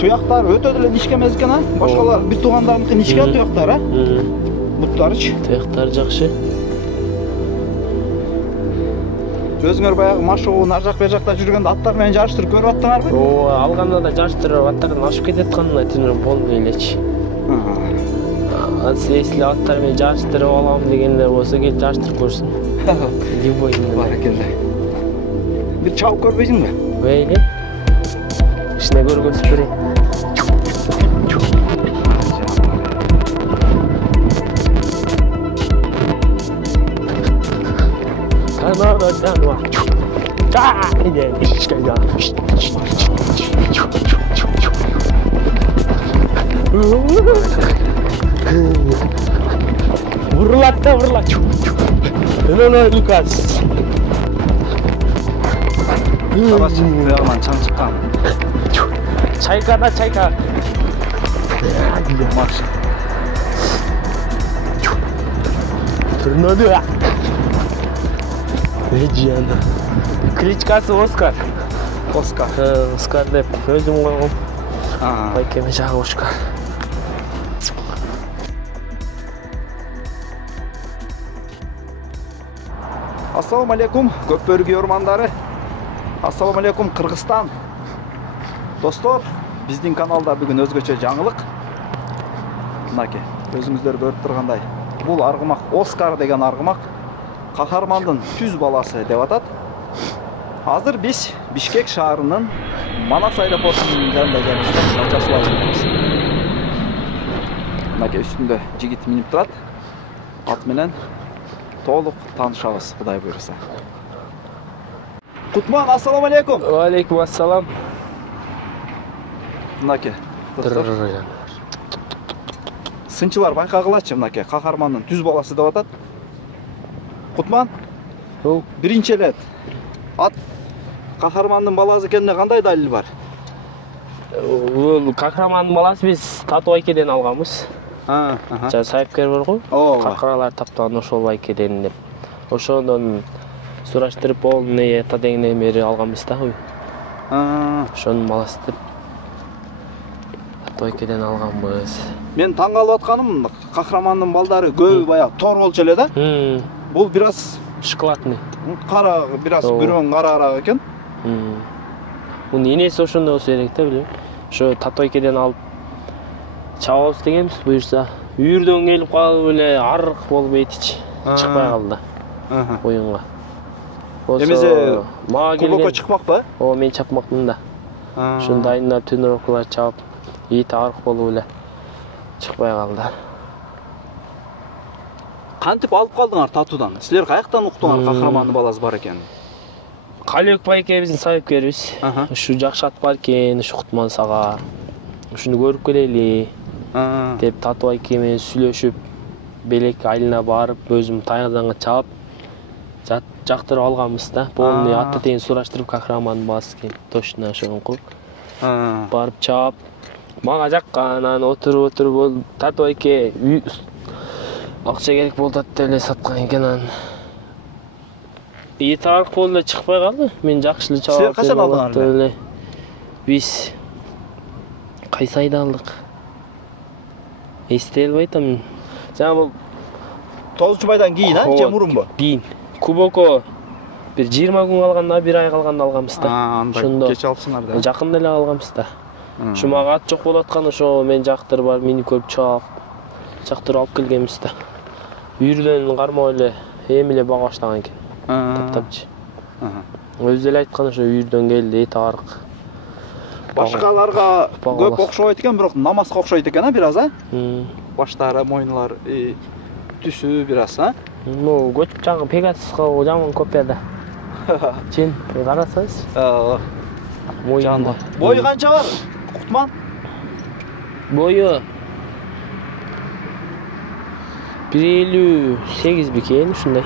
Туяктар өтө деле ничке эмес экен, а? Башкалар бир туугандарыныкы ничке туяктар, а? Буттарычы. Туяктар жакшы. Өзүңөр баягы машоо нар жак бер жакта жүргөндө аттар менен жарыштырып көрүп аттыңарбы? Алганда да жарыштырып аттардан ашып кететканына түнүрүп болду элечи. Если аттар менен жарыштырып алам дегенде болсо келип жарыштырып көрсүн. Любой баракелде. Бир чабып көрбөйсүңбү? Мейли. Кичине көргөзүп берейин. Vurlat da vurlat. Helal Lukas. Karası kıyağından çan çıkan. Çayka da çayka. Marş. Tornado ya. Legenda. Klitschkası Oskar. Oskar. Oskar деп өзүм койгом. Байкеме жагы Оскар. Assalamu alaikum Көкбөргү ормандары. Assalamu alaikum Кыргызстан. Достор, биздин каналда бүгүн өзгөчө жаңылык. Мынакей, өзүңүздөр көрүп тургандай, бул аргымак Оскар деген аргымак кахармандын түз баласы деп атат. Азыр биз Бишкек шаарынын Манас аэропортунун жанында жатабыз. Мынакей үстүндө жигит минип турат. Ат менен толук таанышабыз, Кудай буйруса. Кутман, ассаламу алейкум. Алейкум ассалам. Мынакей, достор. Сынчылар байкагылачы, мынакей кахармандын түз баласы деп атат. Кутман, биринчи эле ат кахармандын баласы экенине кандай далил бар? Бул кахармандын баласы биз Татуу байкеден алганбыз. Жа сайыпкер бар го. Какыралар таптаган ошол байкеден деп. Ошондон сураштырып полный эта дегенден бери алганбыз да. Ошонун баласы деп. Татуу байкеден алганбыз. Мен таң калып атканым, кахармандын балдары көбү баягы тор болчу эле да. Бул бир аз шоколадный. Кара, бир аз бүрөң кара экен. Мунун энеси ошондой болсо керек да, билем. Ошо Татуу байкеден алып чабабыз дегенбиз буюрса. Үйүрдөн келип калып эле арык болуп этичи. Чыкпай калды. Оюнга. Эмезе кубокко чыкмакпы? Мен чапмакмын да. Ошондо айына тренировкалар чабып, эти арык болуп эле чыкпай калды. Кантип алып калдыңар Татуудан? Силер каяктан уктуңар кахармандын баласы бар экенин? Калыбек байке биздин сайыпкерибиз. Ушу жакшы ат бар экен, ушу Кутман сага. Ушуну көрүп келели деп Татуу байке менен сүйлөшүп, белек айылына барып, өзүм тайгаданга чаап, жактырып алганбыз да. Полный атты тегин сураштырып кахармандын баласы экен. Точно ошоңку. Барып чаап, мага жаккан, анан отуруп Татуу байке акча керек болду деп эле саткан экен анан. Эти арык болуп эле чыкпай калды. Мен жакшы эле чабап. Силер качан алдыңар? Биз кайсы айда алдык? Эстей албай атам. Жана бул 9-майдан кийин, же мурунбу? Кийин. Кубокко бир 20 күн калганда, бир ай калганда алганбыз да. Анда кеч алыпсыңар да. Жакында эле алганбыз да. Ушу мага ат жок болуп аткан, ошо мен жактырып барып, минип көрүп чаап, жактырып алып келгенбиз да. Үйүрдөн кармап эле эми эле бага баштаган экен. Таптапчы. Өзү эле айткан, ошо үйүрдөн келди, эти арык. Башкаларга көп окшобойт экен, бирок намазга окшойт экен, бир аз, баштары, мойнулар, түсү бир аз, Ну, көч жагы Пегасиска жаман копияда. Чен, карасаңыз. Моюнда. Бою канча бар? Кутман? Бою 1.58 бекен, ушундай.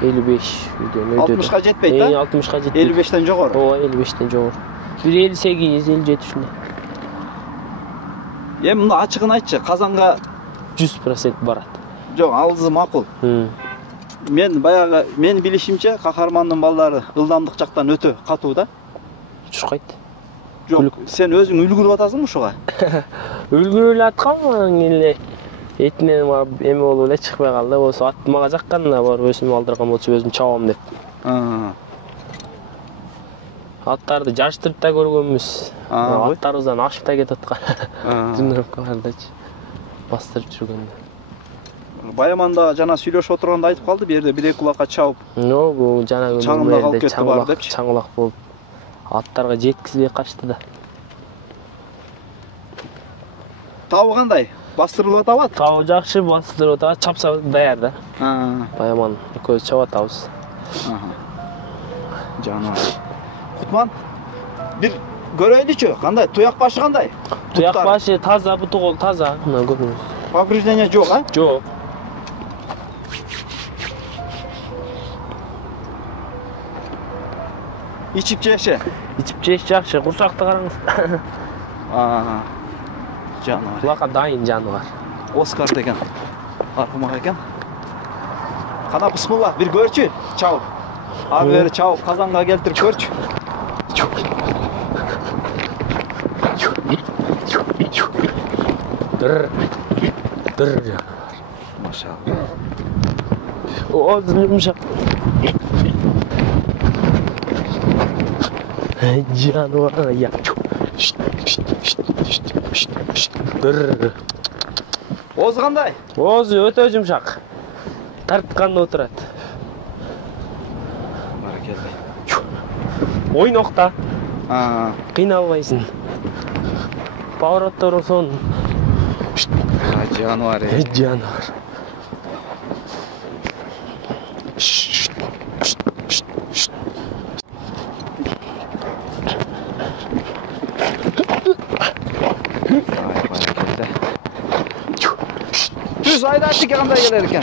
55 видеону өйдө. 60га жетпейт да? 60га жетпейт. 55тен жогору. 55тен жогору. 1.58, 57 ушундай. Эми муну ачыгын айтчы, казанга 100% барат. Жок, алызы макул. Мен баягы, мен билишимче, кахармандын балдары ылдамдык жактан өтө катуу да. Жушкайт. Жок, сен өзүң үлгүрүп атасыңбы ушуга? Үлгүрүп эле атканмын эле. Этинен эме болуп эле чыкпай калды. Болсо ат мага жакканда барып өзүм алдырган болчу өзүм чабам деп. Аттарды жаштырып да көргөнбүз. Аттарыбыздан ашып да кетип аткан. Тренировкалардачы бастырып жүргөндө. Баяманда жана сүйлөшүп отурганда айтып калды, бу жерде 1-2 улакка чабып. Бул жана чаңылак алып кетти бар депчи. Чаңылак болуп аттарга жеткизбей качты да. Табы кандай? Бастырылып атабы? Табы жакшы бастырып атат, чапса даяр да. Баяман экөөбүз чабып атабыз. Жана. Кутман, бир көрөйлүчү, кандай? Туяк башы кандай? Туяк башы таза, буту кол таза. Мына көрүңүз. Повреждение жок, а? Жок. Ичип жеши? Ичип жеш жакшы, курсакты караңыз. Жаныбар. Булакка дайын жаныбар. Оскар деген аркымак экен. Кана бисмилла, бир көрчү, чабып. Ары бери чабып казанга келтирип көрчү. Дөр. Машалла. Yumuşak. Canavar ya. Oz kандай? Oz öte yumuşak. Tartqanda oturат. Barakalla. Oynoqta. Qiynalбайсың. Поворотtor olsun. Canavar. Canavar. Düz aydaşık kандай gelir eкен.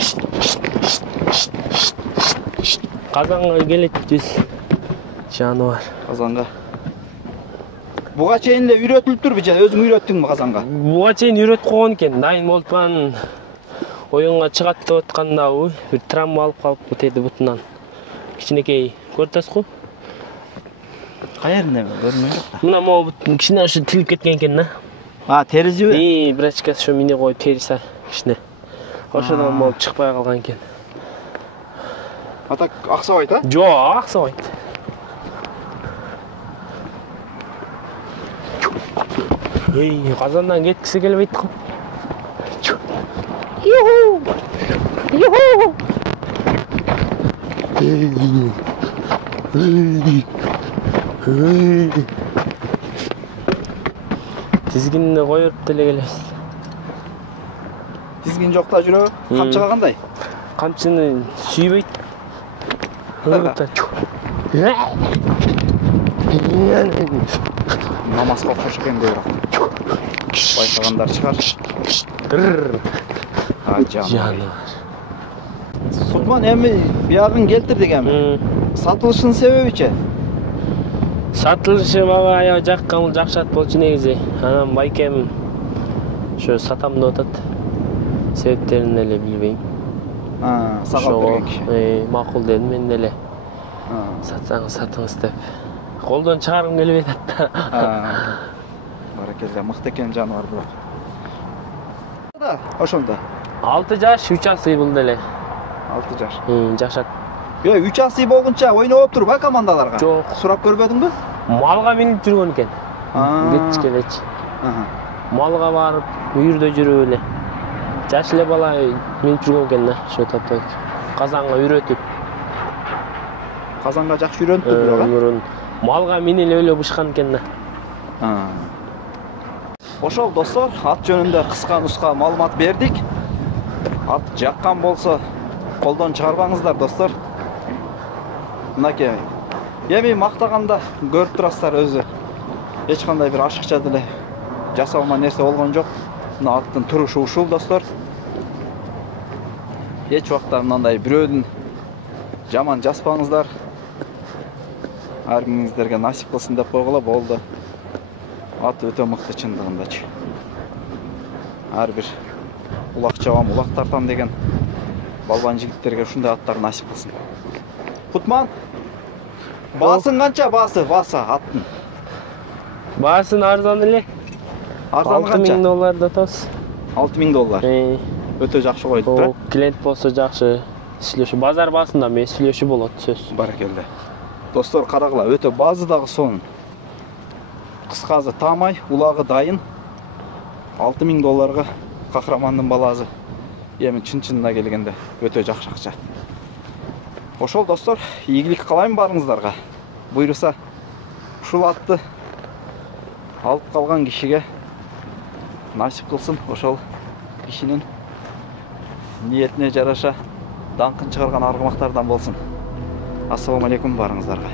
Kazanға келет düz. Жануар. Kazanға. Буга чейин эле үйрөтүлүптүрбү же өзүң үйрөттүңбү казанга? Буга чейин үйрөтүп койгон экен. Дайын болуп анан оюнга чыгат деп атканда бир травма алып калып кетти бутунан. Кичинекей көрүп Каеринде көрмөйм жок да. Мына могу кичине ушу тилип кеткен экен да. Теризиби? Брачка ошо мине коюп терисе кичине. Ошодон болуп чыкпай калган экен. А так аксабайт, а? Жок, аксабайт. Казандан кеткиси келбейт го. Юху! Юху! Тизгинди коюп деле келебиз. Тизгин жокта жүрөбү? Камчыга кандай? Камчыны сүйбөйт. Намазга окшош экен көбүрөөк. Байкагандар чыгар. Жаныбар. Сутман эми биягын келтирдик эми. Сатылышынын себебичи? Сатылышы мага аябай жаккан, жакшы ат болчу негизи. Анан байкем ошо сатам деп атат. Себептерин эле билбейм. Сагал берген киши. Макул дедим мен деле. Сатсаңыз сатыңыз деп. Колдон чыгаргым келбей атат. Баракелде, мыкты экен жаныбар бирок. Да, ошондо. 6 жаш, 3 асый бул деле. 6 жаш. Жашат. 3 асый болгунча ойноп туруп, командаларга? Жок. Сурап көрбөдүңбү? Малга минип жүргөн экен. Кетчкелечи. Малга барып, үйүрдө жүрүп эле. Жаш эле бала минип жүргөн экен да, ошо таптай. Казанга үйрөтүп. Казанга жакшы үйрөнүптүр бирок. Малга минилип эле бышкан экен да. Ошол достор, ат жөнүндө кыска-нуска маалымат бердик. Ат жаккан болсо колдон чыгарбаңыздар достор. Мынакей. Эми мактаганда көрүп турасыздар өзү. Эч кандай бир ашыкча деле жасалма нерсе болгон жок. Мына аттын турушу ушул достор. Эч убакта мындай бирөөнүн жаман жаспаңыздар. Ар бириңиздерге насип кылсын деп койгула болду. Ат өтө мыкты чындыгындачы. Ар бир улак чабам, улак тартам деген балбан жигиттерге ушундай аттар насип кылсын. Кутман, баасын канча баасы аттын? Баасын арзан эле. Арзаны канча? $6000 атабыз. $6000. Өтө жакшы койдуп тура. Клиент болсо жакшы сүйлөшүп, базар баасында мен сүйлөшүп болот сөз. Баракелде. Достор, карагыла, өтө базыдагы сонун. Кыскасы тамай, улагы дайын. $6000 кахрамандын баласы. Эми чын-чынына келгенде өтө жакшы акча. Ошол достор, ийгилик каалайм барыңыздарга. Буйруса ушул атты алып калган кишиге насип кылсын, ошол кишинин ниетине жараша даңкын чыгарган аргымактардан болсун. Ассаламу алейкум барыңыздарга.